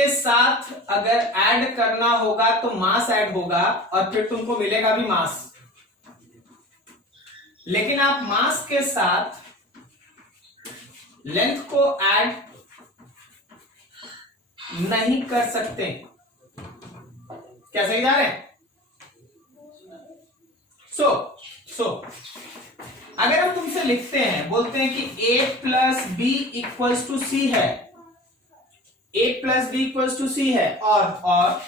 के साथ अगर ऐड करना होगा तो मास ऐड होगा और फिर तुमको मिलेगा भी मास, लेकिन आप मास के साथ लेंथ को ऐड नहीं कर सकते। क्या सही जा रहे हैं? सो अगर हम तुमसे लिखते हैं, बोलते हैं कि a plus B equals to C है, a plus B equals to C है, और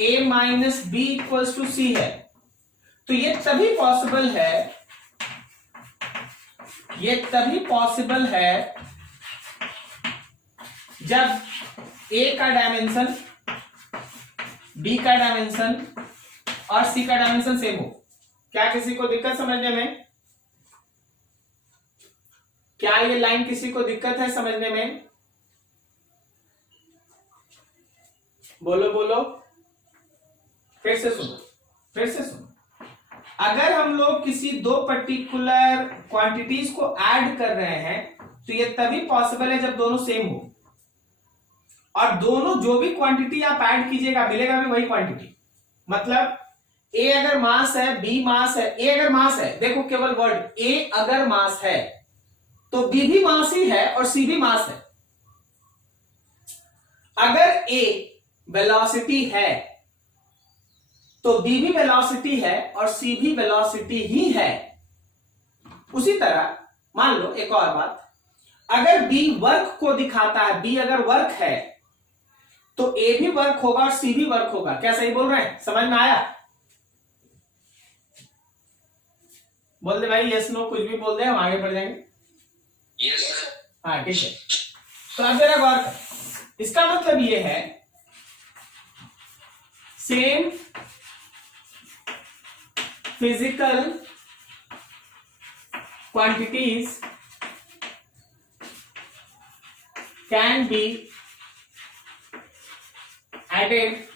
a minus B equals to C है, तो ये तभी पॉसिबल है जब a का डायमेंशन, b का डायमेंशन और c का डायमेंशन सेम हो। क्या किसी को दिक्कत समझने में? क्या ये लाइन किसी को दिक्कत है समझने में? बोलो बोलो, फिर से सुनो। अगर हम लोग किसी दो पर्टिकुलर क्वांटिटीज को ऐड कर रहे हैं तो ये तभी पॉसिबल है जब दोनों सेम हो, और दोनों जो भी क्वांटिटी आप ऐड कीजिएगा मिलेगा भी वही क्वांटिटी। मतलब A अगर मास है, B मास है, A अगर मास है, देखो केवल वर्ड A अगर मास है तो B भी मास ही है और C भी मास है। अगर A वेलोसिटी है तो B भी वेलोसिटी है और C भी वेलोसिटी ही है। उसी तरह मान लो एक और बात, अगर B वर्क को दिखाता है, B अगर वर्क है तो A भी वर्क होगा और C भी वर्क होगा। क्या सही बोल रहे हैं? समझ में आया? बोल दे भाई यस नो, कुछ भी बोल दे, हम आगे बढ़ जाएंगे। Yes sir. हाँ ठीक है। तो अब जरा गौर कर, इसका मतलब ये है same physical quantities can be added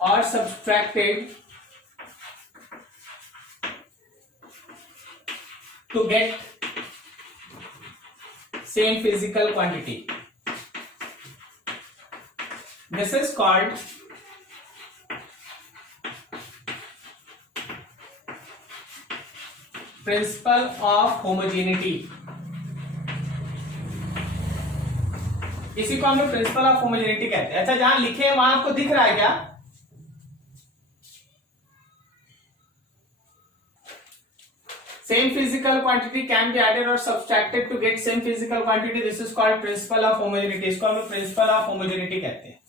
और subtracted to get same physical quantity. This is called principle of homogeneity. इसी को हम लोग प्रिंसिपल ऑफ होमोजेनिटी कहते हैं। अच्छा, जहां लिखे हैं वहां आपको दिख रहा है क्या? Same physical quantity can be added or subtracted to get same physical quantity. This is called principle of homogeneity. इसको हम लोग प्रिंसिपल ऑफ होमोजेनिटी कहते हैं।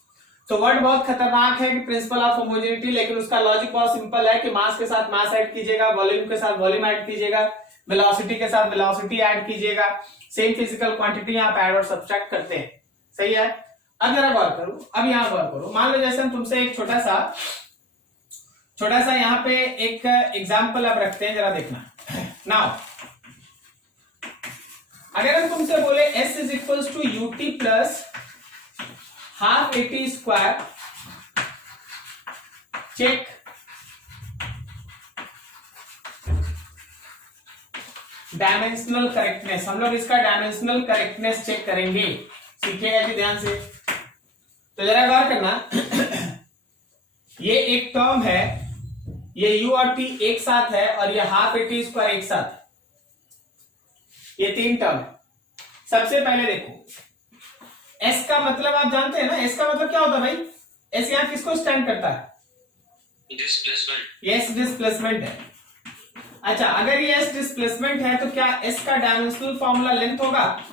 तो वर्ड बहुत खतरनाक है कि प्रिंसिपल ऑफ होमोजेनिटी, लेकिन उसका लॉजिक बहुत सिंपल है कि मास के साथ मास ऐड कीजिएगा, वॉल्यूम के साथ वॉल्यूम ऐड कीजिएगा, वेलोसिटी के साथ वेलोसिटी ऐड कीजिएगा, सेम फिजिकल क्वांटिटी आप ऐड और सब्ट्रैक्ट करते हैं। सही है? अब जरा गौर करो, अब यहां गौर करो। मान लो जैसे हम तुमसे एक छोटा सा यहाँ पे एक एग्जाम्पल अब रखते हैं, जरा देखना। नाउ अगर हम तुमसे बोले S is equals to UT plus half AT square, check dimensional correctness. हम लोग इसका डायमेंशनल करेक्टनेस चेक करेंगे, सीखिएगा जी ध्यान से। तो जरा गौर करना, ये एक टर्म है, ये U और T एक साथ है, और ये हाफ AT स्क्वायर एक साथ है। ये तीन टर्म है। सबसे पहले देखो S का मतलब आप जानते हैं ना, S का मतलब क्या होता है भाई? S यहां किसको स्टैंड करता है? डिस्प्लेसमेंट। यस, डिस्प्लेसमेंट है। अच्छा, अगर ये S डिस्प्लेसमेंट है तो क्या S का डायमेंशनल फॉर्मूला लेंथ होगा?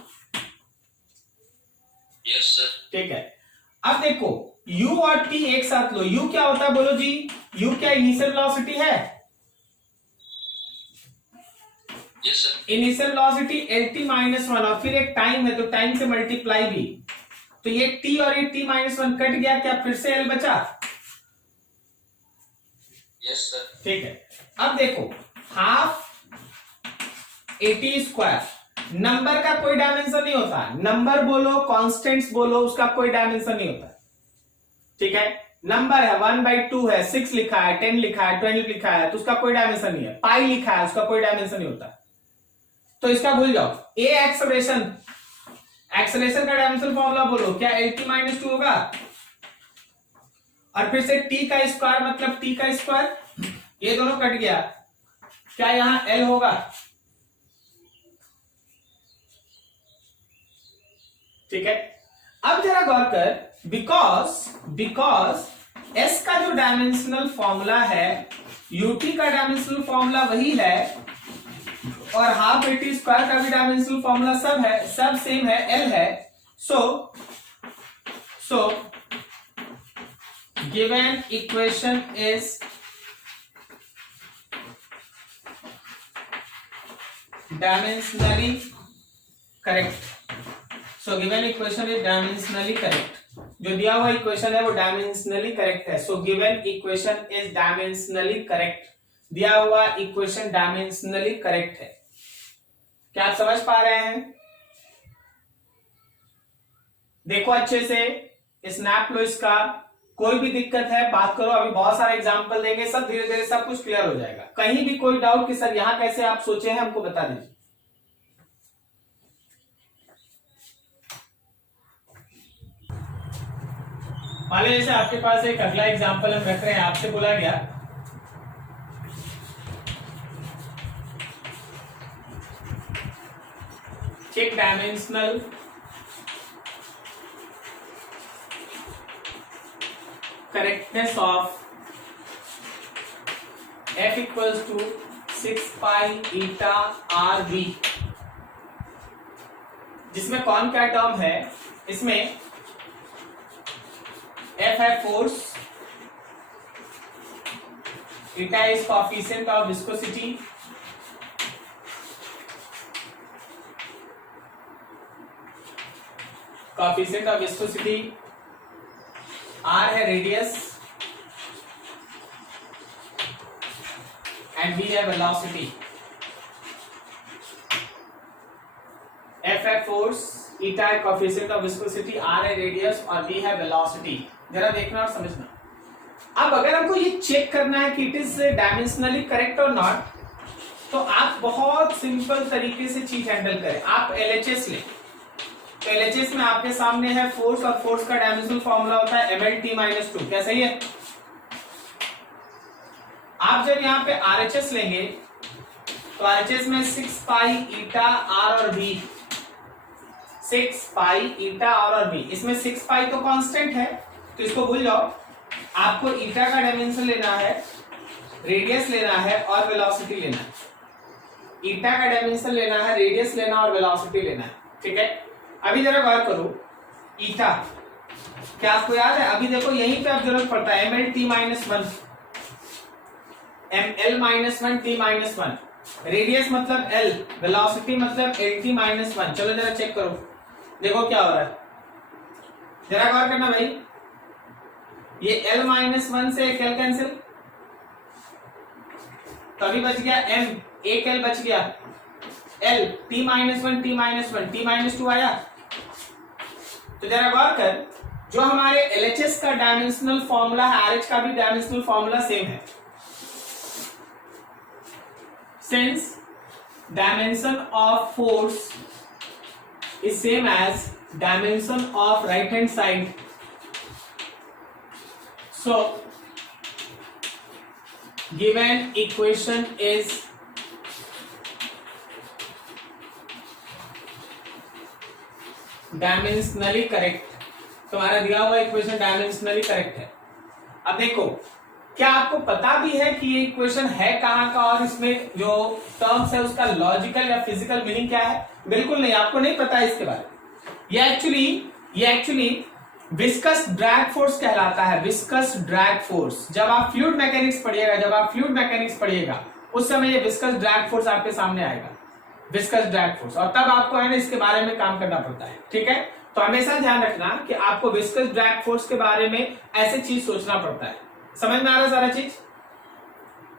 Yes sir. ठीक है। अब देखो U और T एक साथ लो, U क्या होता है बोलो जी? U क्या इनिशियल वेलोसिटी है? Yes sir. Initial velocity LT minus 1, और फिर एक टाइम है तो टाइम से मल्टीप्लाई भी, तो ये T और ये T माइनस 1 कट गया, क्या फिर से L बचा? Yes sir. ठीक है। अब देखो हाफ AT स्क्वायर, नंबर का कोई डायमेंशन नहीं होता, नंबर बोलो कांस्टेंट्स बोलो, उसका कोई डायमेंशन नहीं होता। ठीक है, नंबर है 1/2 है, 6 लिखा है, 10 लिखा है, 12 लिखा है, तो उसका कोई डायमेंशन नहीं है। पाई लिखा है, उसका कोई डायमेंशन नहीं होता। तो इसका भूल जाओ। ए एक्सप्रेशन एक्सेलरेशन का डायमेंशनल फॉर्मूला बोलो, क्या lt माइनस 2 होगा? और फिर से t का स्क्वायर मतलब t का स्क्वायर, ये दोनों कट गया, क्या यहां l होगा? ठीक है, अब जरा गौर कर, बिकॉज s का जो डायमेंशनल फॉर्मूला है ut का डायमेंशनल फॉर्मूला वही है, और हाफ at स्क्वायर का भी डायमेंशनल फॉर्मूला सब सेम है, l है. सो given equation is dimensionally correct. given equation is dimensionally correct. जो दिया हुआ इक्वेशन है वो डायमेंशनली करेक्ट है. given equation is dimensionally correct. दिया हुआ इक्वेशन डायमेंशनली करेक्ट है. क्या आप समझ पा रहे हैं? देखो अच्छे से, स्नैप लो इसका. कोई भी दिक्कत है बात करो, अभी बहुत सारे एग्जांपल देंगे, सब धीरे धीरे सब कुछ क्लियर हो जाएगा. कहीं भी कोई डाउट कि सर यहां कैसे आप सोचे हैं, हमको बता दीजिए. मान लीजिए जैसे आपके पास एक अगला एग्जांपल हम रख रहे हैं, आपसे बोला गया check dimensional correctness of f equals to 6 pi eta rb, जिसमें कौन क्या टर्म है, इसमें f है force, eta is coefficient of viscosity, r है रेडियस एंड v है वेलोसिटी. f है फोर्स, eta है कोएफिशिएंट ऑफ विस्कोसिटी, r है रेडियस और v है वेलोसिटी. जरा देखना और समझना. अब अगर हमको ये चेक करना है कि इट इज डायमेंशनली करेक्ट और नॉट, तो आप बहुत सिंपल तरीके से चीज हैंडल करें. आप LHS लें. तो LHS में आपके सामने है फोर्स, और फोर्स का डायमेंशनल फॉर्मूला होता है mlt-2. क्या सही है? आप जब यहाँ पे RHS लेंगे तो RHS में 6 पाई ईटा r और v, 6 पाई ईटा r और v, इसमें 6 पाई तो कांस्टेंट है तो इसको भूल जाओ. आपको ईटा का डायमेंशन लेना है, रेडियस लेना है और वेलोसिटी लेना है. ईटा का डायमेंशन लेना है, रेडियस लेना और वेलोसिटी लेना है. ठीक है, अभी जरा गौर करो. ईटा क्या आपको याद है? अभी देखो यहीं पे अब जरूरत पड़ता है ml-1, ml-1t-1. रेडियस मतलब l, वेलोसिटी मतलब lt-1. चलो जरा चेक करो, देखो क्या हो रहा है. जरा गौर करना भाई. ये l-1 से एक l कैंसिल, तो अभी बच गया m, एक l बच गया. l t-1 t-2 आया. तो जरा गौर कर, जो हमारे LHS का डायमेंशनल फॉर्मूला है, RH का भी डायमेंशनल फॉर्मूला सेम है. Since dimension of force is same as dimension of right hand side, so given equation is dimensionally correct. तुम्हारा दिया हुआ इक्वेशन डायमेंशनली करेक्ट है. अब देखो, क्या आपको पता भी है कि ये इक्वेशन है कहां का, और इसमें जो टर्म्स है उसका लॉजिकल या फिजिकल मीनिंग क्या है? बिल्कुल नहीं, आपको नहीं पता इसके बारे में. ये एक्चुअली विस्कस ड्रैग फोर्स कहलाता है. विस्कस ड्रैग फोर्स, जब आप फ्लूइड मैकेनिक्स पढ़िएगा उस समय ये विस्कस ड्रैग फोर्स आपके सामने आएगा. विस्कस ड्रैग फोर्स, और तब आपको है ना इसके बारे में काम करना पड़ता है. ठीक है, तो हमेशा ध्यान रखना कि आपको विस्कस ड्रैग फोर्स के बारे में ऐसे चीज सोचना पड़ता है. समझ में आ रहा है सारा चीज?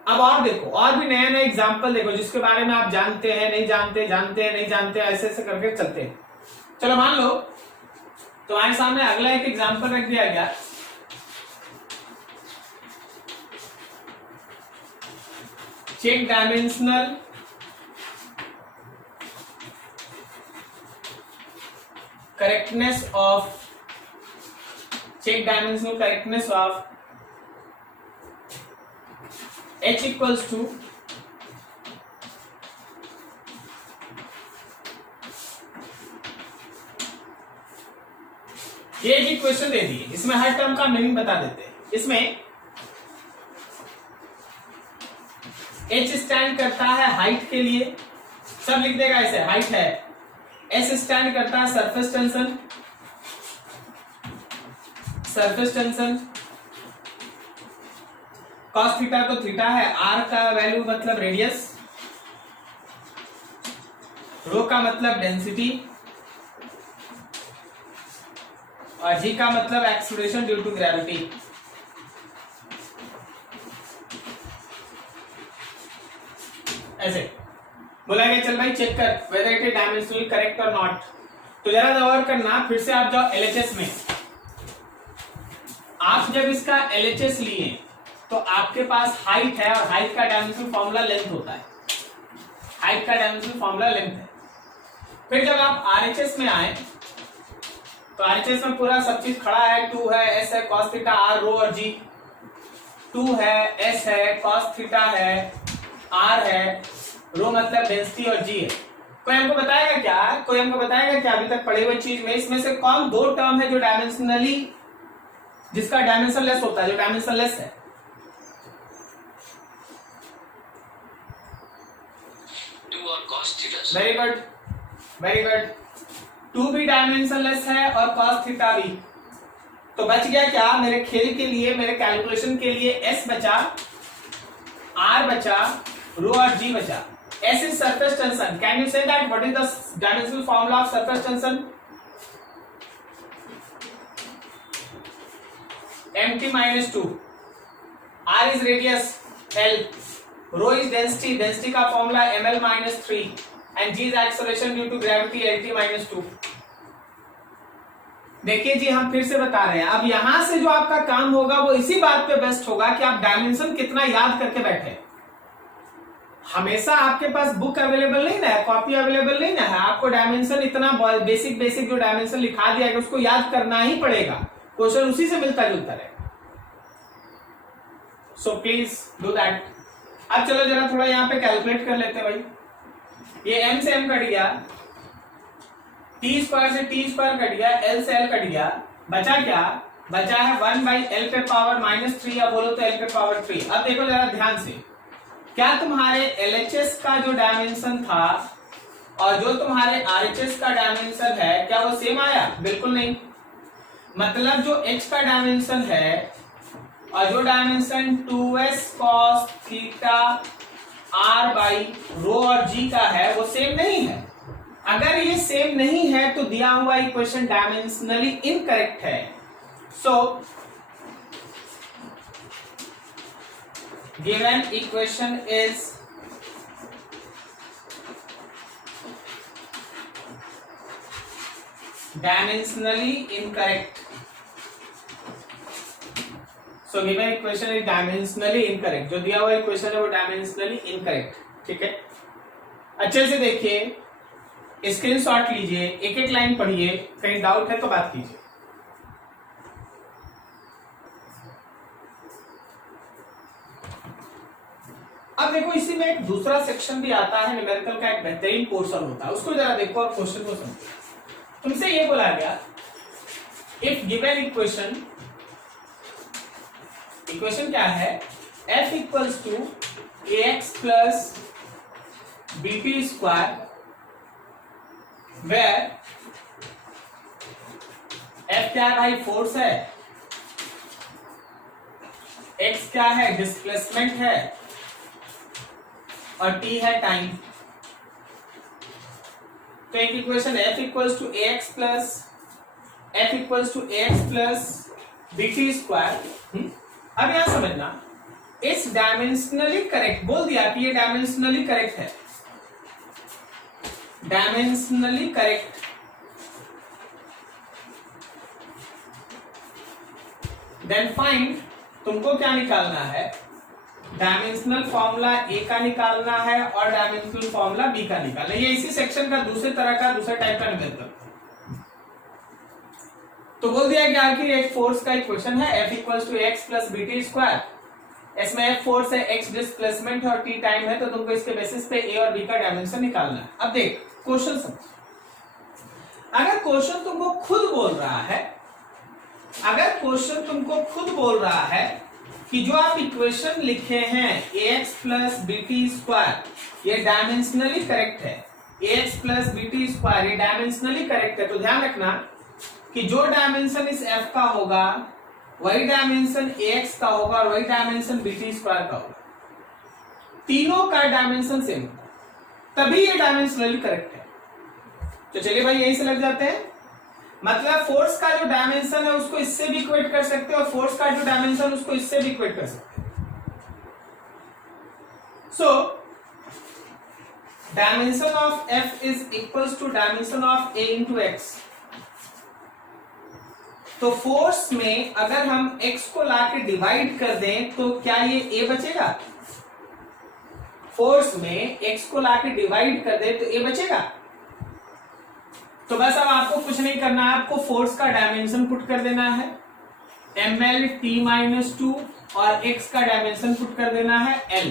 अब और देखो, और भी नए नए एग्जांपल देखो जिसके बारे में आप जानते हैं, नहीं जानते, जानते हैं, नहीं जानते, ऐसे ऐसे करके चलते हैं. चलो मान लो तुम्हारे सामने अगला एक एग्जांपल रख दिया गया. Check dimensional correctness of check dimensional correctness of h equals to ये एक इक्वेशन दे दी है, इसमें हर टर्म का मीनिंग बता देते हैं। इसमें h स्टैंड करता है हाइट के लिए, सब लिख देगा ऐसे, हाइट है। s स्टैंड करता है surface tension, surface tension. cos theta तो थीटा है, r का वैल्यू मतलब रेडियस, रो का मतलब डेंसिटी और g का मतलब एक्सीलरेशन ड्यू टू ग्रेविटी। ऐसे बोला गया चल भाई चेक कर whether it is dimensionally correct और नॉट। तो जरा गौर करना, फिर से आप जाओ एलएचएस में। आप जब इसका एलएचएस लिए तो आपके पास हाइट है और हाइट का डायमेंशनल फॉर्मूला लेंथ होता है, हाइट का डायमेंशनल फॉर्मूला लेंथ है। फिर जब आप आरएचएस में आए तो आरएचएस में पूरा सब चीज खड़ा है, 2 है, एस है, कॉस थीटा, आर, रो और जी। 2 है, एस है, कॉस थीटा है, आर है, रो मतलब डेंसिटी और जी है। कोई हमको बताएगा क्या, कोई हमको बताएगा क्या अभी तक पढ़े हुए चीज में इसमें से कौन दो टर्म है जो डायमेंशनली, जिसका डायमेंशन लेस होता है, जो डायमेंशन लेस है? Very good, very good. 2 भी डायमेंशन लेस है और cos थीटा भी। तो बच गया क्या मेरे खेल के लिए, मेरे कैलकुलेशन के लिए? s बचा, r बचा, रो और g बचा। s is surface tension. Can you say that what is the dimensional formula of surface tension? mt minus 2. r is radius l, rho is density, density का formula ml minus 3 and g is acceleration due to gravity lt minus 2। देखिए जी, हम फिर से बता रहे हैं, अब यहां से जो आपका काम होगा वो इसी बात पे बेस्ट होगा कि आप डायमेंशन कितना याद करके बैठे। हमेशा आपके पास बुक अवेलेबल नहीं ना है, कॉपी अवेलेबल नहीं ना है, आपको डायमेंशन इतना बेसिक बेसिक जो डायमेंशन लिखा दिया है उसको याद करना ही पड़ेगा, क्वेश्चन उसी से मिलता जुलता रहेगा। So please do that. अब चलो जरा थोड़ा यहाँ पे कैलकुलेट कर लेते हैं भाई। ये m से m कट गया, t स्क्वायर से t स्क्वायर कट गया, l से l कट गया, बचा क्या? बचा है 1 बाई l पे पावर -3 या बोलो तो l पे पावर 3। अब देखो जरा ध्यान से, क्या तुम्हारे LHS का जो डायमेंशन था और जो तुम्हारे RHS का डायमेंशन है क्या वो सेम आया? बिल्कुल नहीं। मतलब जो h का डायमेंशन है और जो dimension 2s cos theta r by rho और g का है वो सेम नहीं है। अगर ये सेम नहीं है तो दिया हुआ इक्वेशन डायमेंशनली इनकरेक्ट है। सो given equation is dimensionally incorrect. So given equation is dimensionally incorrect, जो दिया हुआ इक्वेशन है वो dimensionally incorrect। ठीक है, अच्छे से देखिए, स्क्रीनशॉट लीजिए, एक एक लाइन पढ़िए, कहीं डाउट है तो बात कीजिए। अब देखो इसी में एक दूसरा सेक्शन भी आता है, न्यूमेरिकल का एक बेहतरीन पोर्शन होता है, उसको जरा देखो और क्वेश्चन को समझो। तुमसे ये बोला गया, इफ गिवन इक्वेशन, इक्वेशन क्या है? f equals to ax plus bt square, where f क्या है भाई? फोर्स है, x क्या है? डिस्प्लेसमेंट है और t है टाइम। तो एक equation f equals to ax plus bt square. अब यहां समझना, इस डायमेंशनली करेक्ट बोल दिया कि ये डायमेंशनली करेक्ट है, डायमेंशनली करेक्ट। देन फाइंड, तुमको क्या निकालना है? डायमेंशनल फॉर्मूला ए का निकालना है और डायमेंशनल फॉर्मूला बी का निकालना है। ये इसी सेक्शन का दूसरे तरह का, दूसरे टाइप का न्यूमेरिकल। तो बोल दिया कि आखिर एक फोर्स का इक्वेशन है F equals to x plus b t square. इसमें F फोर्स है, x डिस्प्लेसमेंट और t टाइम है, तो तुमको इसके बेसिस पे a और b का डायमेंशन निकालना है। अब देख क्वेश्चन समझ, अगर क्वेश्चन तुमको खुद बोल रहा है, अगर क्वेश्चन तुमको खुद बोल रहा है कि जो आप इक्वेशन लिखे हैं ax plus b t square ये डायमेंशनली करेक्ट है, ax plus b t square ये डायमेंशनली करेक्ट है, तो ध्यान रखना कि जो डायमेंशन इस f का होगा वही डायमेंशन ax का होगा और वही डायमेंशन बी टी स्क्वायर का होगा, तीनों का डायमेंशन सेम, तभी ये डायमेंशनली करेक्ट है। तो चलिए भाई यहीं से लग जाते हैं, मतलब फोर्स का जो डायमेंशन है उसको इससे भी इक्वेट कर सकते हैं और फोर्स का जो डायमेंशन उसको इससे भी इक्वेट कर सकते हैं। So dimension of f is equals to dimension of a into x. तो फोर्स में अगर हम x को लाके डिवाइड कर दें तो क्या ये a बचेगा? फोर्स में x को लाके डिवाइड कर दें तो a बचेगा? तो बस अब आपको कुछ नहीं करना है, आपको फोर्स का डायमेंशन पुट कर देना है ml t-2 और x का डायमेंशन पुट कर देना है l।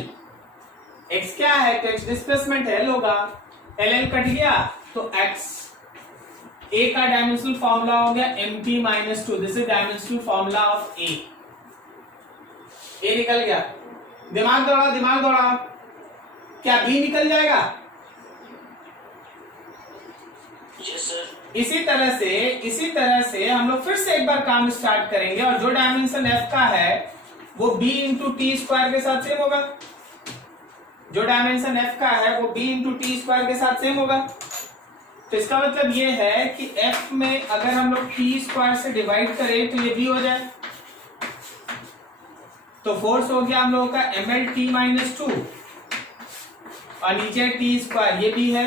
x क्या है तो x डिस्प्लेसमेंट है, l होगा, l कट गया तो x, a का डायमेंशनल फॉर्मूला हो गया mt-2, this is dimensional formula of a। a निकल गया, दिमाग दौड़ा, क्या b निकल जाएगा? Yes sir. इसी तरह से हम लोग फिर से एक बार काम स्टार्ट करेंगे और जो डायमेंशन f का है वो b इंटू टी स्क्वायर के साथ सेम होगा, जो डायमेंशन f का है वो b इंटू टी स्क्वायर के साथ सेम होगा। तो इसका मतलब ये है कि f में अगर हम लोग t स्क्वायर से डिवाइड करें तो ये b हो जाए, तो फोर्स हो गया हम लोगों का ml t-2 और नीचे t स्क्वायर ये b है,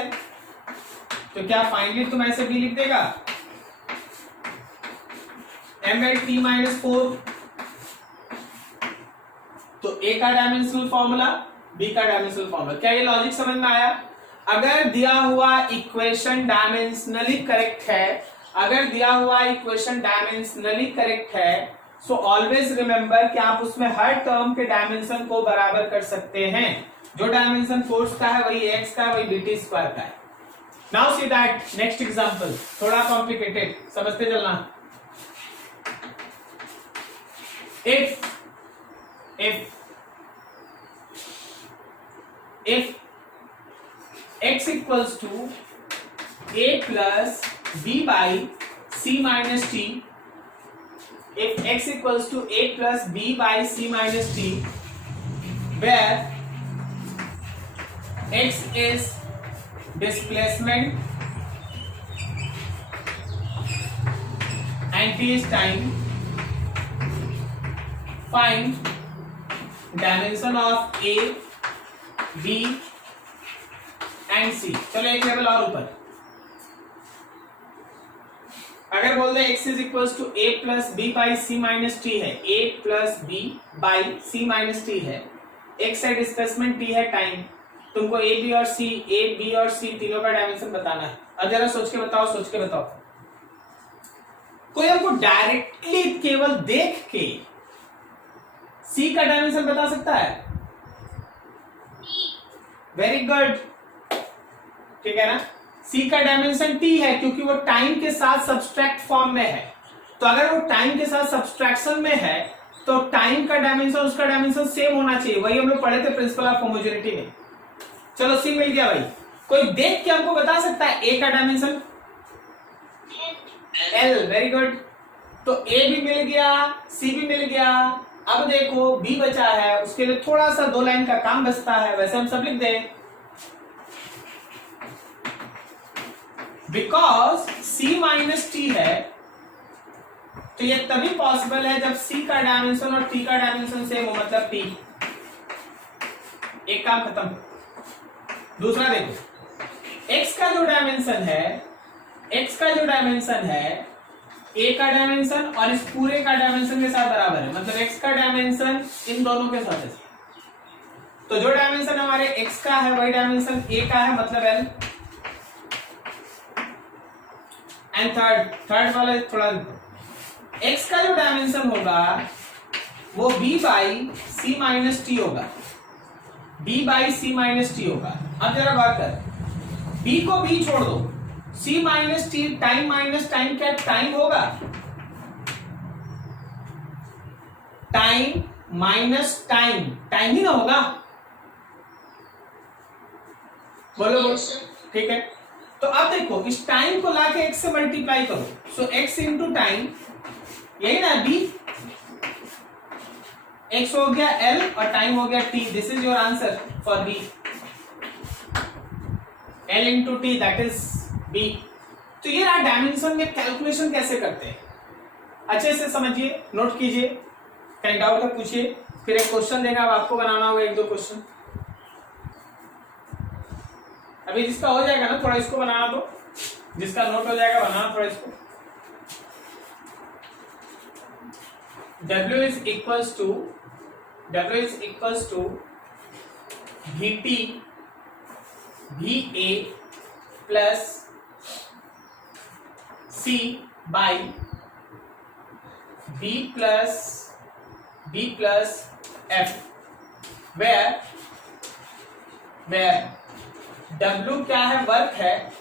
तो क्या फाइनली तुम ऐसे b लिख देगा ml t-4, तो a का डायमेंशनल फॉर्मूला b का डायमेंशनल फॉर्मूला। क्या ये लॉजिक समझ में आया? अगर दिया हुआ इक्वेशन डायमेंशनली करेक्ट है, अगर दिया हुआ इक्वेशन डायमेंशनली करेक्ट है, सो ऑलवेज रिमेंबर कि आप उसमें हर टर्म के डायमेंशन को बराबर कर सकते हैं। जो डायमेंशन फोर्स का है वही x का है, वही bt स्क्वायर का है। Now see that next example, थोड़ा कॉम्प्लिकेटेड, समझते चलना। if x equals to a plus b by c minus t, if x equals to a plus b by c minus t, where x is displacement and t is time, find dimension of a, b and c। चलो एक level और ऊपर, अगर बोल दे x is equal to a plus b by c minus t है, a plus b by c minus t है, x है डिस्प्लेसमेंट, t है टाइम, तुमको a b और c तीनों का डायमेंशन बताना है। अब जरा सोच के बताओ, कोई हमको डायरेक्टली केवल देख के c का डायमेंशन बता सकता है? वेरी गुड, ठीक है ना। c का डायमेंशन t है क्योंकि वो टाइम के साथ सब्सट्रैक्ट फॉर्म में है, तो अगर वो टाइम के साथ सब्सट्रैक्शन में है तो टाइम का डायमेंशन उसका डायमेंशन सेम होना चाहिए, वही हम लोग पढ़े थे प्रिंसिपल ऑफ होमोजेनिटी में। चलो c मिल गया भाई, कोई देख के हमको बता सकता है a का डायमेंशन? l, very good. तो a भी मिल गया, c भी मिल गया, अब देखो b बचा है, उसके लिए थोड़ा सा 2 लाइन का काम बचता है, वैसे हम सब लिख दें। बिकॉज c माइनस टी है तो ये तभी पॉसिबल है जब c का डायमेंशन और t का डायमेंशन सेम हो, मतलब t। एक काम खत्म। दूसरा देखो, x का जो डायमेंशन है a का डायमेंशन और इस पूरे का डायमेंशन के साथ बराबर है, मतलब x का डायमेंशन इन दोनों के साथ है। तो जो डायमेंशन हमारे x का है वही डायमेंशन a का है, मतलब l। एंड थर्ड वाला थोड़ा x का जो डायमेंशन होगा वो b by c minus t होगा, b by c minus t होगा। अब जरा बात कर, b को b छोड़ दो, c minus T time minus time क्या टाइम होगा, टाइम माइनस टाइम टाइम ही ना होगा। बोलो बोलो, ठीक है। तो अब देखो इस टाइम को लाके x से मल्टीप्लाई करो, सो x इंटू टाइम, यही ना b, x हो गया l और टाइम हो गया t, this is your answer for b, l into T that is b। तो ये रहा डायमेंशन में कैलकुलेशन कैसे करते हैं, अच्छे से समझिए, नोट कीजिए, कहीं डाउट है पूछिए, फिर एक क्वेश्चन देगा, अब आपको बनाना होगा एक दो क्वेश्चन। अभी जिसका हो जाएगा ना थोड़ा इसको बनाना, तो जिसका नोट हो जाएगा बनाना थोड़ा इसको। W is equals to VT VA plus C by B plus F, where W क्या है, वर्क है,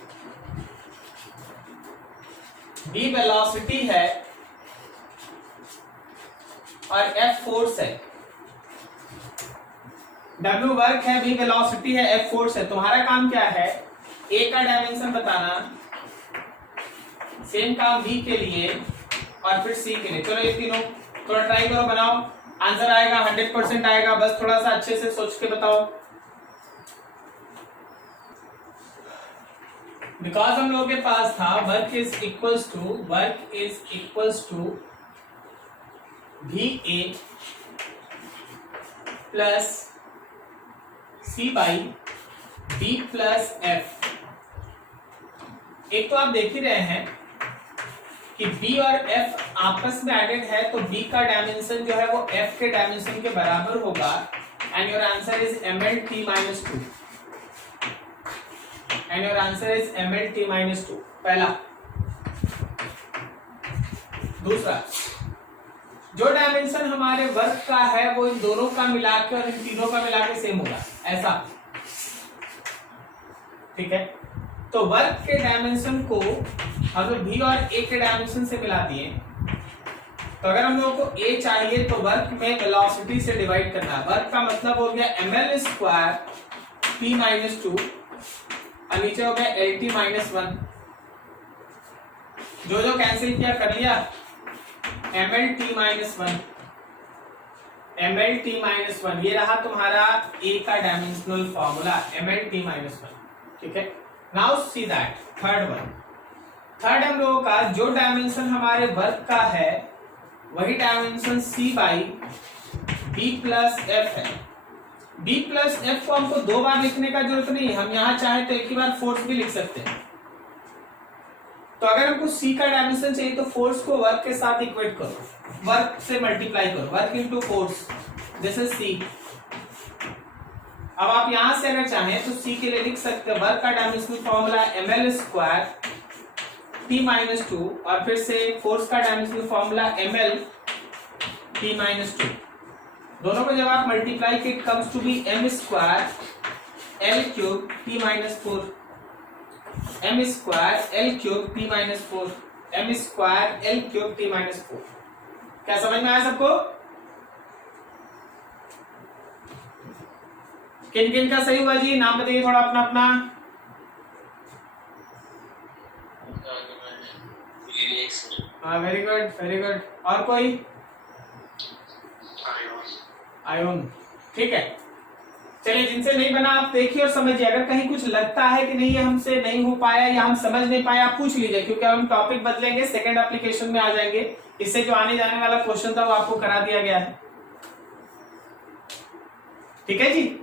B वेलोसिटी है और F फोर्स है। W वर्क है, B वेलोसिटी है, F फोर्स है। तुम्हारा काम क्या है, A का डायमेंशन बताना, सेम काम B के लिए और फिर C के लिए। चलो ये तीनों थोड़ा ट्राई करो, बनाओ, आंसर आएगा 100% आएगा, बस थोड़ा सा अच्छे से सोच के बताओ। बिकॉज हम लोगों के पास था work is equals to VA plus C by B plus F। एक तो आप देख ही रहे हैं कि B और F आपस में एडेड है, तो B का डायमेंशन जो है वो F के डायमेंशन के बराबर होगा, and your answer is MLT minus 2, and your answer is MLT minus 2, पहला। दूसरा, जो डायमेंशन हमारे वर्क का है वो इन दोनों का मिलाकर और इन तीनों का मिलाकर सेम होगा, ऐसा, ठीक है। तो वर्क के डायमेंशन को हम लोग B और A के डायमेंशन से मिला दिए, तो अगर हम लोगों को A चाहिए तो वर्क में वेलोसिटी से डिवाइड करना है। वर्क का मतलब हो गया ml स्क्वायर T माइनस 2 और नीचे हो गया LT माइनस 1, जो जो कैंसिल किया कर लिया, MLT माइनस 1, MLT माइनस 1, ये रहा तुम्हारा A का डायमेंशनल फॉर्मूला, MLT माइनस 1, ठीक है। Now see that third one, third हम लोगों का जो डायमेंशन हमारे वर्क का है वही dimension C by B plus F है। B प्लस F को हमको दो बार लिखने का जरूरत नहीं है, हम यहाँ चाहे तो एक ही बार फोर्स भी लिख सकते हैं। तो अगर हमको C का डायमेंशन चाहिए तो फोर्स को वर्क के साथ इक्वेट करो, वर्क से मल्टीप्लाई करो, work into force, this is C। अब आप यहां से अगर चाहें तो C के लिए लिख सकते हैं वर्क का dimensional formula ml square T minus 2 और फिर से फोर्स का dimensional formula ml T minus 2। दोनों को जब आप मल्टीप्लाई के comes to be m square L cube T minus 4, m square L cube T minus 4, m square L cube T minus 4। क्या समझ में आया सबको? किन किन का सही हुआ जी, नाम बताइए थोड़ा अपना अपना। हाँ वेरी गुड वेरी गुड। और कोई? आयोन, ठीक है। चलिए जिनसे नहीं बना आप देखिए और समझिए, अगर कहीं कुछ लगता है कि नहीं ये हमसे नहीं हो पाया या हम समझ नहीं पाए आप पूछ लीजिए, क्योंकि हम टॉपिक बदलेंगे, सेकंड एप्लीकेशन में आ जाएंगे, इससे जो आने जाने वाला क्वेश्चन था वो आपको करा दिया गया है, ठीक है जी।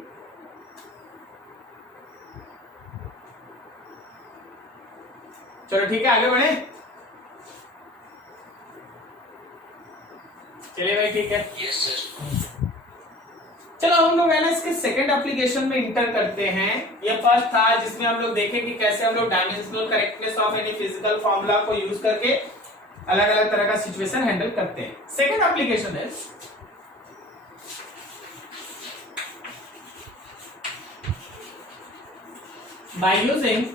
चलो ठीक है आगे बढ़े, चलिए भाई ठीक है। Yes sir. चलो हम लोग है ना इसके सेकंड एप्लीकेशन में इंटर करते हैं। ये फर्स्ट था जिसमें हम लोग देखें कि कैसे हम लोग dimensional correctness of any physical formula को यूज करके अलग अलग तरह का सिचुएशन हैंडल करते हैं। Second application is by using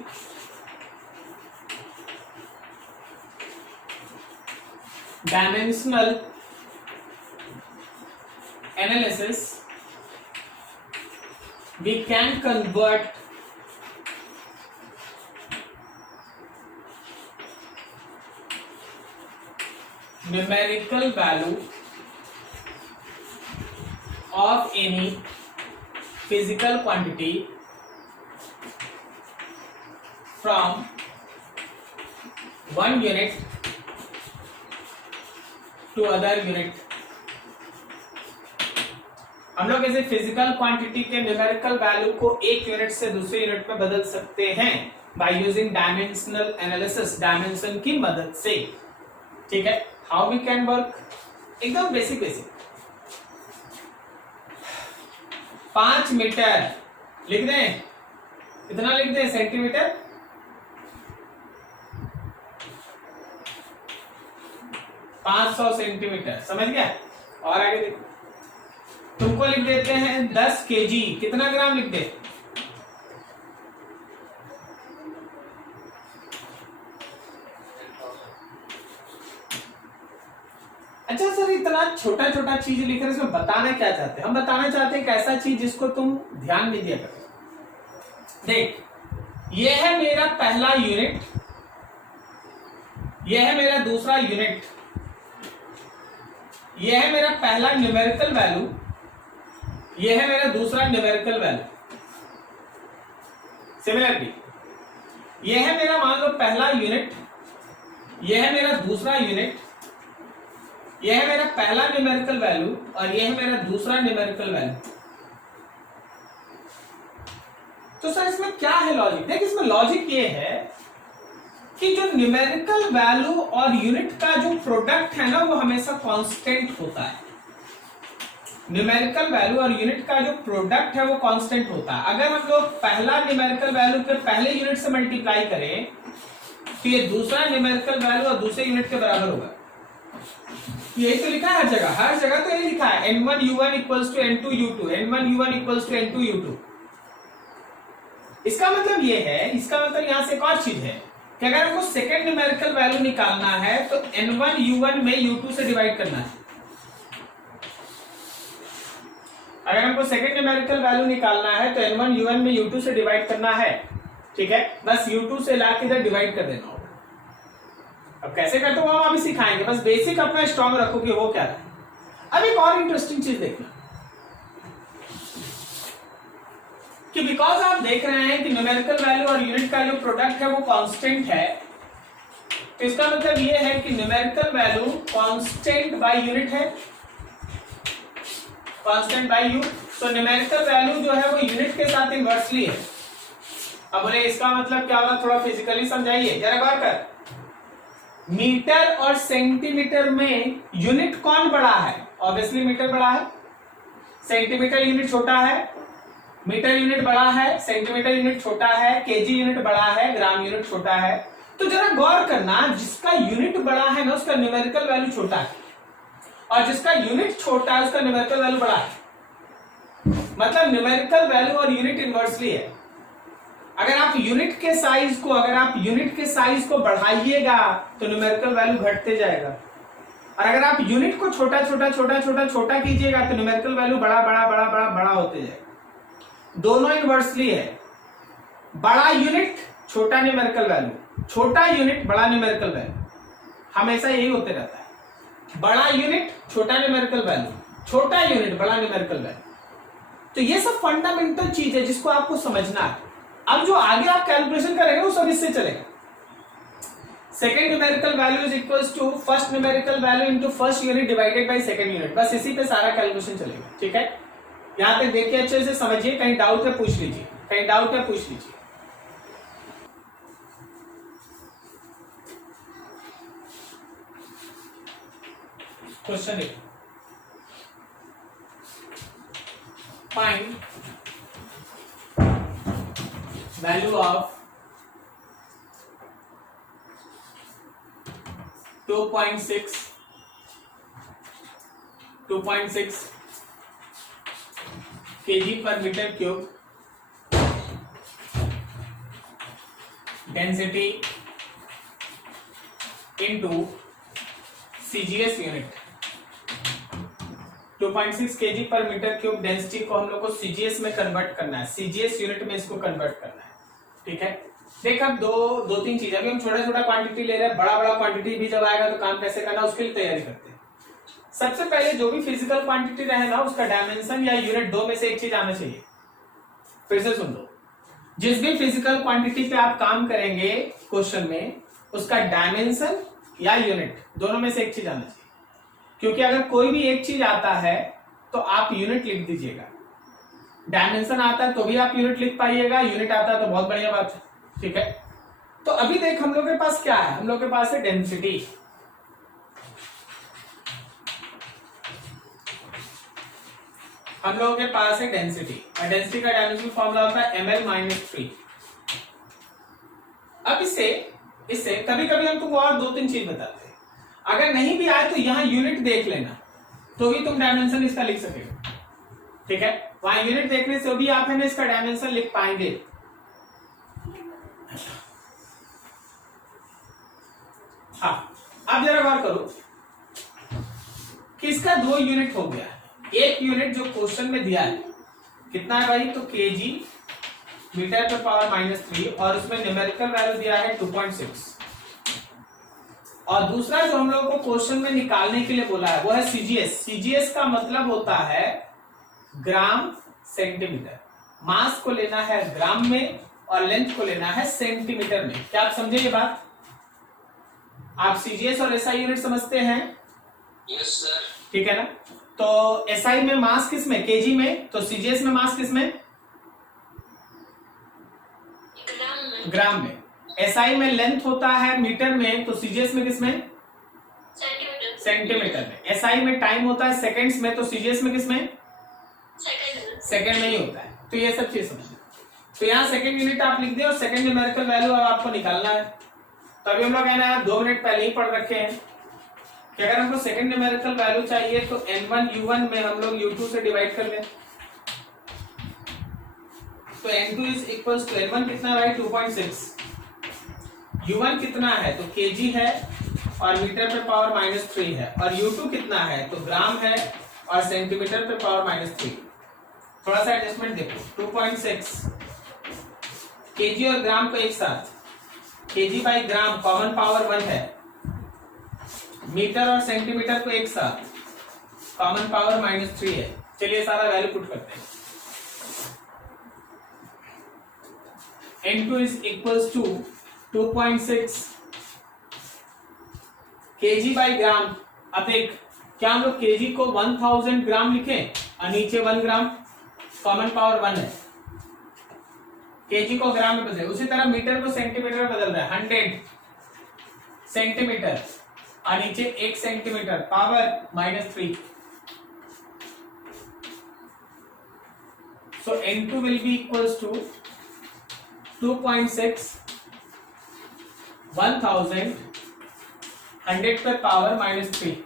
dimensional analysis, we can convert numerical value of any physical quantity from one unit to other unit। हम लोग ऐसे फिजिकल क्वांटिटी के न्यूमेरिकल वैल्यू को एक यूनिट से दूसरे यूनिट में बदल सकते हैं by using dimensional analysis, dimension की मदद से। ठीक है, हाउ वी कैन वर्क, एकदम बेसिक बेसिक। 5 मीटर लिख दें, कितना लिख दें, सेंटीमीटर, 500 सेंटीमीटर, समझ गया। और आगे देखो, तुमको लिख देते हैं 10 केजी, कितना ग्राम लिख दे, अच्छा सर इतना छोटा छोटा चीज लिख रहे, इसमें बताना क्या चाहते हैं? हम बताना चाहते हैं एक ऐसा चीज जिसको तुम ध्यान नहीं दिया करो। देख, ये है मेरा पहला यूनिट, यह है मेरा दूसरा यूनिट, यह है मेरा पहला न्यूमेरिकल वैल्यू, यह है मेरा दूसरा न्यूमेरिकल वैल्यू। सिमिलरली यह है मेरा मान लो पहला यूनिट, यह है मेरा दूसरा यूनिट, यह है मेरा पहला न्यूमेरिकल वैल्यू और यह है मेरा दूसरा न्यूमेरिकल वैल्यू। तो सर इसमें क्या है लॉजिक? देख, इसमें लॉजिक ये है कि जो न्यूमेरिकल वैल्यू और यूनिट का जो प्रोडक्ट है ना, वो हमेशा कांस्टेंट होता है। न्यूमेरिकल वैल्यू और यूनिट का जो प्रोडक्ट है वो कांस्टेंट होता है। अगर हम लोग पहला न्यूमेरिकल वैल्यू के पहले यूनिट से मल्टीप्लाई करें तो ये दूसरा न्यूमेरिकल वैल्यू और दूसरे यूनिट के बराबर होगा। यही तो लिखा है हर जगह, हर जगह तो ये लिखा है n1u1 equals to n2u2, n1u1 equals to n2u2। इसका मतलब ये है, इसका मतलब यहां से एक और चीज है कि अगर हमको सेकेंड न्यूमेरिकल वैल्यू निकालना है तो n1u1 में u2 से डिवाइड करना है। अगर हमको सेकेंड न्यूमेरिकल वैल्यू निकालना है तो n1u1 में u2 से डिवाइड करना है। ठीक है, बस u2 से लाके इधर डिवाइड कर देना होगा। अब कैसे करते हो हम अभी सिखाएंगे, बस बेसिक अपना स्ट्रॉन्ग रखो कि हो क्या रहा है। अब एक और इंटरेस्टिंग चीज देखना कि बिकॉज आप देख रहे हैं कि न्यूमेरिकल वैल्यू और यूनिट का जो प्रोडक्ट है वो कांस्टेंट है, तो इसका मतलब ये है कि numerical value constant by unit है, कांस्टेंट बाय यू। तो न्यूमेरिकल वैल्यू जो है वो यूनिट के साथ इनवर्सली है। अब बोले इसका मतलब क्या होगा, थोड़ा फिजिकली समझाइए जरा गौर कर। मीटर और सेंटीमीटर में यूनिट कौन बड़ा है? ऑब्वियसली मीटर बड़ा है, सेंटीमीटर यूनिट छोटा है, मीटर यूनिट बड़ा है, सेंटीमीटर यूनिट छोटा है, केजी यूनिट बड़ा है, ग्राम यूनिट छोटा है। तो जरा गौर करना, जिसका यूनिट बड़ा है ना उसका न्यूमेरिकल वैल्यू छोटा है, और जिसका यूनिट छोटा है उसका न्यूमेरिकल वैल्यू बड़ा है। मतलब न्यूमेरिकल वैल्यू और यूनिट इनवर्सली है। अगर आप यूनिट के साइज को बढ़ाइएगा तो न्यूमेरिकल वैल्यू घटते जाएगा, और अगर आप यूनिट को छोटा छोटा छोटा छोटा छोटा कीजिएगा तो न्यूमेरिकल वैल्यू बड़ा बड़ा बड़ा बड़ा बड़ा होते जाएगा। दोनों इनवर्सली है, बड़ा यूनिट छोटा न्यूमेरिकल वैल्यू, छोटा यूनिट बड़ा न्यूमेरिकल वैल्यू, हमेशा यही होते रहता है। बड़ा यूनिट छोटा न्यूमेरिकल वैल्यू, छोटा यूनिट बड़ा न्यूमेरिकल वैल्यू। तो ये सब फंडामेंटल चीज है जिसको आपको समझना है। अब जो आगे आप कैलकुलेशन करेंगे वो सब इससे चलेगा। Second numerical value is equals to first numerical value into first unit divided by second unit. बस इसी पे सारा कैलकुलेशन चलेगा। ठीक है, यहां तक देखिए, अच्छे से समझिए, कहीं डाउट है पूछ लीजिए, कहीं डाउट है पूछ लीजिए। क्वेश्चन देखिए, find value of 2.6 kg per meter cube density into CGS unit. 2.6 kg पर मीटर क्यूब डेंसिटी को हम लोग को CGS में कन्वर्ट करना है, CGS यूनिट में इसको कन्वर्ट करना है। ठीक है, देख अब दो तीन चीजें, अभी हम छोटा छोटा क्वांटिटी ले रहे हैं, बड़ा बड़ा क्वांटिटी भी जब आएगा तो काम कैसे करना उसके लिए तैयारी करते हैं। सबसे पहले जो भी फिजिकल क्वांटिटी रहे ना उसका डायमेंशन या यूनिट दो में से एक चीज आना चाहिए। फिर से सुन लो, जिस भी फिजिकल क्वांटिटी पे आप काम करेंगे क्वेश्चन में उसका डायमेंशन या यूनिट दोनों में से एक चीज आना चाहिए, क्योंकि अगर कोई भी एक चीज आता है तो आप यूनिट लिख दीजिएगा। डायमेंशन आता है तो भी आप यूनिट लिख पाइएगा, यूनिट आता है तो बहुत बढ़िया बात है। ठीक है, तो अभी देख हम लोग के पास क्या है, हम लोग के पास है डेंसिटी। हम लोगों के पास है डेंसिटी, और डेंसिटी का डायमेंशन फॉर्मूला होता है ml-3। अब इससे कभी कभी हम तुमको और दो तीन चीज बताते हैं, अगर नहीं भी आए तो यहाँ यूनिट देख लेना तो भी तुम डायमेंशन इसका लिख सकेगा। ठीक है, वहां यूनिट देखने से भी आप है ना इसका डायमेंशन लिख पाएंगे। हाँ, अब जरा गौर करो कि इसका दो यूनिट हो गया, एक यूनिट जो क्वेश्चन में दिया है कितना है भाई, तो केजी मीटर पर पावर -3 और उसमें न्यूमेरिकल वैल्यू दिया है 2.6, और दूसरा जो हम लोगों को क्वेश्चन में निकालने के लिए बोला है वो है सीजीएस। सीजीएस का मतलब होता है ग्राम सेंटीमीटर, मास को लेना है ग्राम में और लेंथ को लेना है सेंटीमीटर में। क्या आप समझे ये बात? आप सीजीएस और एसआई यूनिट समझते हैं? Yes sir. ठीक है ना, तो एसआई में मास किस में, केजी में, तो सीजीएस में मास किस में, ग्राम में। एसआई में लेंथ होता है मीटर में, तो सीजीएस में किस में, सेंटीमीटर में। एसआई में टाइम होता है सेकंड्स में, तो सीजीएस में किस में, सेकंड में ही होता है। तो ये सब चीज समझ, तो यहाँ सेकंड यूनिट आप लिख दिए और सेकंड न्यूमेरिकल वैल्यू आपको निकालना है। तो अभी हम लोग है ना 2 मिनट पहले ही पढ़ रखे हैं कि अगर हमको सेकंड न्यूमेरिकल वैल्यू चाहिए तो n1 u1 में हम लोग u2 से डिवाइड कर लें, तो n2 is equals to n1 कितना है भाई 2.6, u1 कितना है तो kg है और मीटर पे पावर -3 है, और u2 कितना है तो ग्राम है और सेंटीमीटर पे पावर -3। थोड़ा सा एडजस्टमेंट देखो, 2.6 kg और ग्राम को एक साथ, kg by gram common power 1 है, मीटर और सेंटीमीटर को एक साथ कॉमन पावर -3 है। चलिए सारा वैल्यू पुट करते हैं। n2 is equals to 2.6 kg by gram. अब देख, क्या हम लोग kg को 1000 ग्राम लिखें और नीचे 1 ग्राम, कॉमन पावर 1 है, kg को ग्राम में बदले, उसी तरह मीटर को सेंटीमीटर में बदल रहा है, 100 सेंटीमीटर और नीचे 1 centimetre, power -3। So n2 will be equals to 2.6 1000 100 पे पावर -3,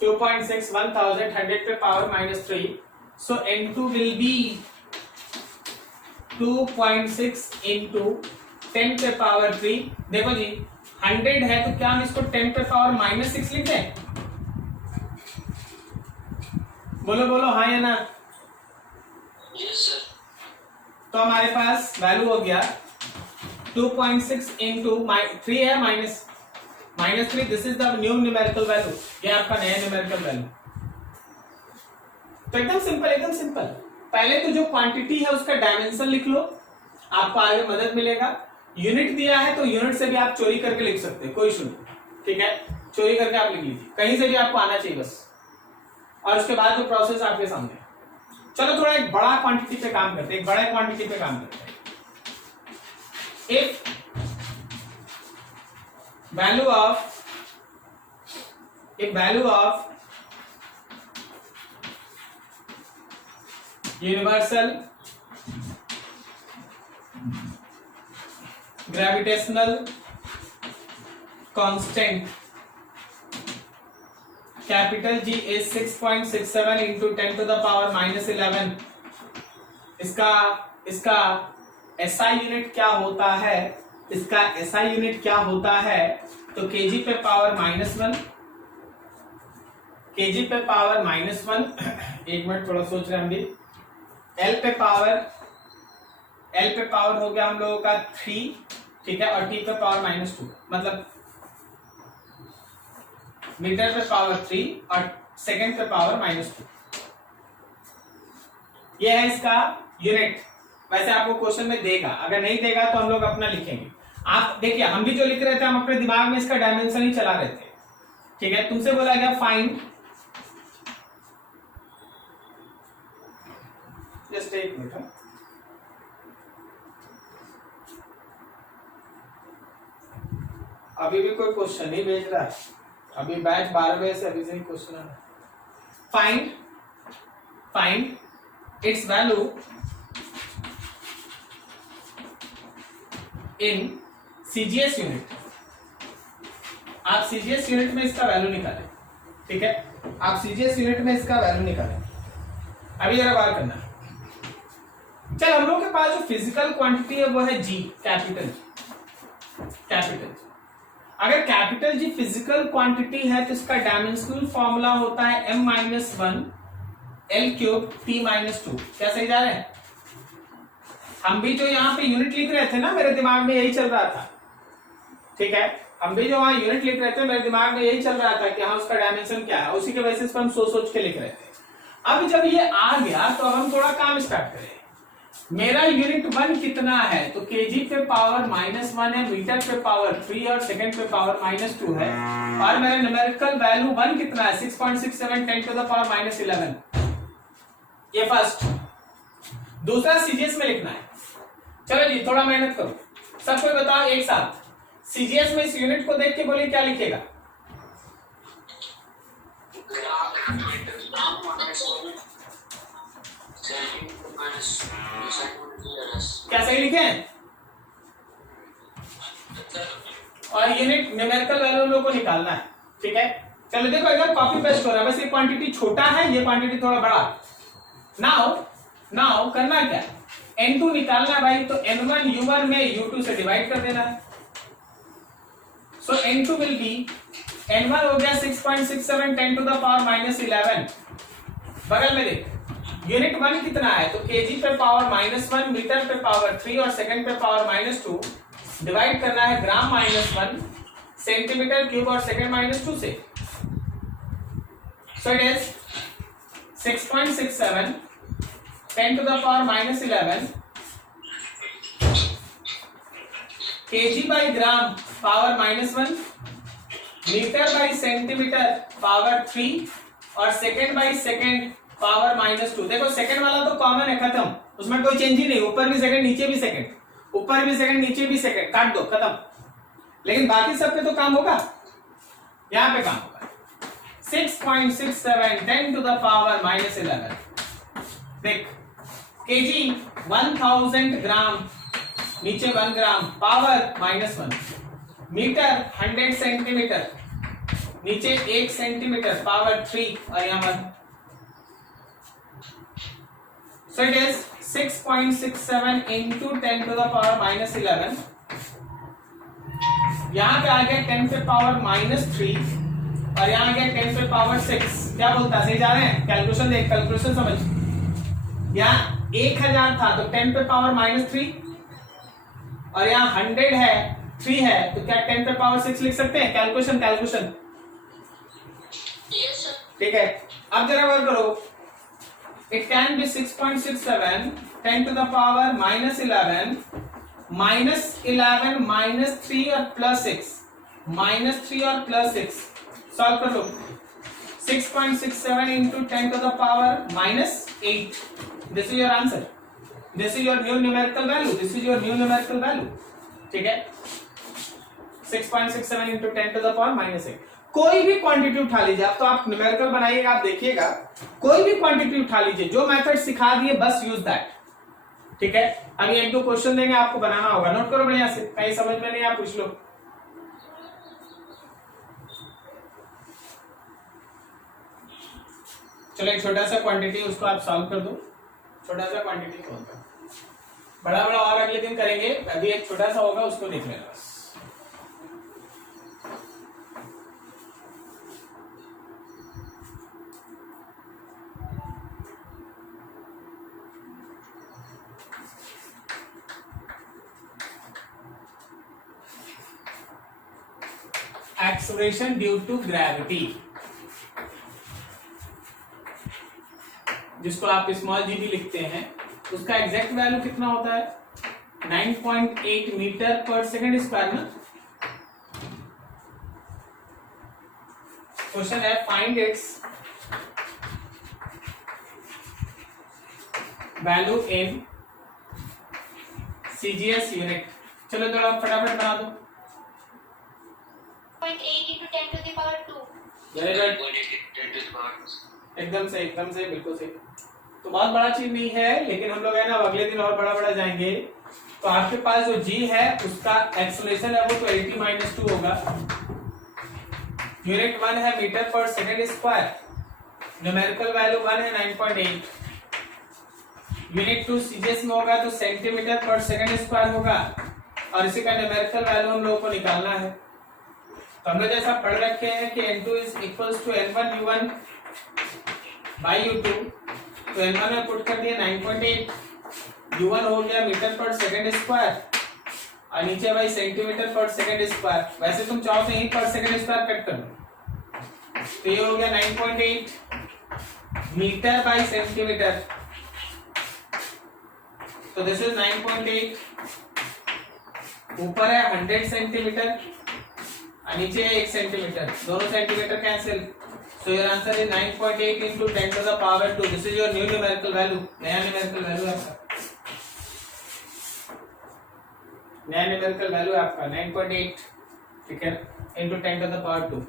2.6 1000 100 पे power -3। So n2 will be 2.6 into 10 पे पावर 3। देखो जी 100 है तो क्या हम इसको 10 पे पावर -6 लिख दें? बोलो बोलो हाँ या ना। Yes sir. तो हमारे पास वैल्यू हो गया 2.6 into 3 है -3, this is the new numerical value, ये आपका नया न्यूमेरिकल वैल्यू। तो एकदम सिंपल। पहले तो जो क्वांटिटी है उसका डायमेंशन लिख लो, आपको आगे मदद मिलेगा। यूनिट दिया है तो यूनिट से भी आप चोरी करके लिख सकते हैं, कोई इशू नहीं। ठीक है, चोरी करके आप लिख लीजिए, कहीं से भी आपको आना चाहिए बस, और उसके बाद जो प्रोसेस आपके सामने। चलो थोड़ा एक बड़ा क्वांटिटी पे काम करते हैं, एक बड़ा क्वांटिटी पे काम करते हैं। If value of universal gravitational constant capital G is 6.67 into 10 to the power -11। इसका एसआई यूनिट क्या होता है? इसका एसआई यूनिट क्या होता है? तो केजी पे पावर -1, केजी पे पावर -1 एक मिनट थोड़ा सोच रहे हैं हम भी। एल पे पावर हो गया हम लोगों का 3, ठीक है, और टी पे पावर -2, मतलब मीटर पे पावर 3 और सेकंड पे पावर -2। ये है इसका यूनिट। वैसे आपको क्वेश्चन में देगा, अगर नहीं देगा तो हम लोग अपना लिखेंगे। आप देखिए, हम भी जो लिख रहे थे हम अपने दिमाग में इसका डायमेंशन ही चला रहे थे, ठीक है। तुमसे बोला गया फाइंड, जस्ट एक मिनट, अभी भी कोई क्वेश्चन नहीं भेज रहा है, अभी बैच 12 बजे से अभी से ही क्वेश्चन आ रहा है। Find its value in CGS unit. आप सीजीएस यूनिट में इसका वैल्यू निकालें, ठीक है, आप सीजीएस यूनिट में इसका वैल्यू निकालें। अभी जरा बात करना। चल, हम लोग के पास जो फिजिकल क्वांटिटी है वो है जी, कैपिटल। अगर कैपिटल जी फिजिकल क्वांटिटी है तो इसका डायमेंशनल फॉर्मूला होता है m-1 L³ T-2। क्या सही जा रहे हैं? हम भी जो यहाँ पे यूनिट लिख रहे थे ना, मेरे दिमाग में यही चल रहा था, ठीक है। हम भी जो वहां यूनिट लिख रहे थे मेरे दिमाग में यही चल रहा था कि हाँ उसका डायमेंशन क्या है, उसी के बेसिस पर हम सोच के लिख रहे थे। अब जब ये आ गया तो अब हम थोड़ा काम स्टार्ट करें। मेरा यूनिट 1 कितना है? तो केजी पे पावर -1 है, मीटर पे पावर 3 और सेकंड पे पावर -2 है, और मेरा न्यूमेरिकल वैल्यू 1 कितना है? 6.67 10 टू द पावर -11। ये फर्स्ट। दूसरा सीजीएस में लिखना है। चलो जी, थोड़ा मेहनत करो, सब कोई बताओ एक साथ। सीजीएस में इस यूनिट को देख के बोलिए क्या लिखेगा? क्या सही लिखे हैं? और यूनिट न्यूमेरिकल वैल्यू लोगों को निकालना है, ठीक है। चलो देखो, अगर कॉपी पेस्ट हो रहा है, बस ये क्वांटिटी छोटा है, ये क्वांटिटी थोड़ा बड़ा। नाउ करना क्या? n2 निकालना है भाई, तो n1 u1 में u2 से डिवाइड कर देना है। सो n2 विल बी, n1 हो गया 6.67 10 टू द पावर -11। बगल में देख, यूनिट 1 कितना है? तो केजी पे पावर -1, मीटर पे पावर 3 और सेकंड पे पावर -2, डिवाइड करना है ग्राम -1 सेंटीमीटर क्यूब और सेकंड -2 से। So it is 6.67 10 to the power -11 kg by gram power -1, metre by centimetre power 3 और सेकंड बाई सेकंड पावर -2। देखो सेकंड वाला तो कॉमन है, खत्म, उसमें कोई चेंज ही नहीं, ऊपर भी सेकंड नीचे भी सेकंड, ऊपर भी सेकंड नीचे भी सेकंड, काट दो, खत्म। लेकिन बाकी सब पे तो काम होगा, यहां पे काम होगा। 6.67 10 to the power -11। देख, केजी 1000 ग्राम, नीचे 1 ग्राम, पावर -1, मीटर 100 सेंटीमीटर, नीचे 1 सेंटीमीटर, पावर 3 और यहाँ 1। सो it is 6.67 into 10 to the power -11। यहाँ पे आ गया 10 पे पावर -3 और यहाँ आ गया 10 पे पावर 6। क्या बोलता है? सही जा रहे हैं? कैलकुलेशन देख, कैलकुलेशन समझ। यहाँ 1000 था तो 10 पे पावर -3 और यहाँ 100 है, 3 है, तो क्या 10 पे पावर 6 लिख सकते हैं? कैलकुलेशन ठीक है। अब जरा वर्क करो, it can be 6.67 10 to the power -11 -11 -3 और +6, -3 और +6 सॉल्व कर लो। 6.67 into 10 to the power -8। This is your answer. This is your new numerical value. ठीक है, 6.67 into 10 to the power -8। कोई भी क्वांटिटी उठा लीजिए, अब तो आप न्यूमेरिकल बनाइएगा, आप देखिएगा, कोई भी क्वांटिटी उठा लीजिए, जो मेथड सिखा दिए बस यूज दैट, ठीक है। अभी 1-2 क्वेश्चन देंगे, आपको बनाना होगा, नोट करो बढ़िया से, कहीं समझ में नहीं आप पूछ लो। चलो एक छोटा सा क्वांटिटी उसको आप सॉल्व कर दो, छोटा सा क्वांटिटी सॉल्व कर, बड़ा बड़ा और अगले दिन करेंगे, अभी एक छोटा सा होगा उसको देख लेना बस। एक्सेलरेशन ड्यू टू ग्रेविटी, जिसको आप स्मॉल जी भी लिखते हैं, उसका एग्जैक्ट वैल्यू कितना होता है 9.8 मीटर पर सेकंड स्क्वायर ना। क्वेश्चन है find its value in CGS unit. चलो थोड़ा फटाफट बना दो। 0.8 into 10 to the power 2. Very good, 10 to the power 2. एकदम सही, बिल्कुल सही। तो बहुत बड़ा चीज नहीं है, लेकिन हम लोग है ना अगले दिन और बड़ा बड़ा जाएंगे। तो आपके पास जो जी है उसका एक्सेलरेशन है वो तो 80-2 होगा। यूनिट 1 है मीटर पर सेकंड स्क्वायर, न्यूमेरिकल वैल्यू 1 है 9.8। यूनिट 2 सीजीएस में होगा तो सेंटीमीटर पर सेकंड स्क्वायर होगा, और इसी का न्यूमेरिकल वैल्यू हम लोगों को निकालना है। तो हम लोग जैसा पढ़ रखे हैं कि N2 is equals to N1 U1 by U2, तो N1 में पुट कर दिया 9.8, U1 हो गया मीटर पर सेकंड स्क्वायर, और नीचे भाई सेंटीमीटर पर सेकंड स्क्वायर। वैसे तुम चाहो तो यहीं पर सेकंड स्क्वायर कट कर लो, तो ये हो गया 9.8 मीटर बाई सेंटीमीटर, तो दिस इज 9.8, ऊपर है 100 सेंटीमीटर और नीचे 1 सेंटीमीटर, दोनों centimetre cancel, so your answer is 9.8 into 10 to the power 2। This is your new numerical value, नया न्यूमेरिकल वैल्यू आपका, नया न्यूमेरिकल वैल्यू आपका 9.8, ठीक है, into 10 to the power 2।